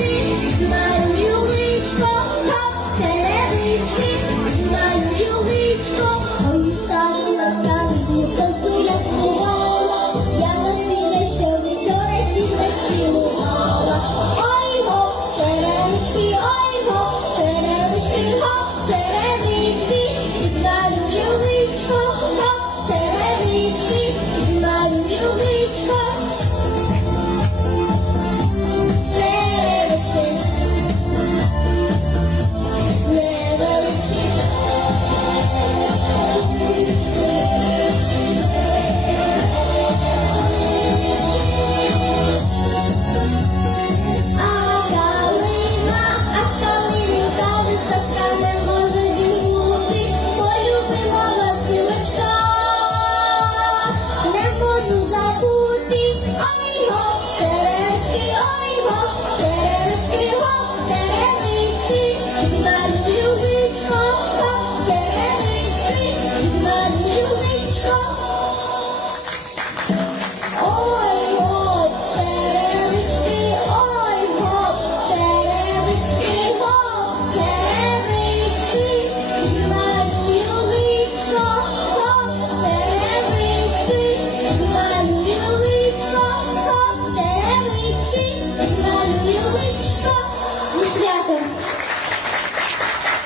черевички,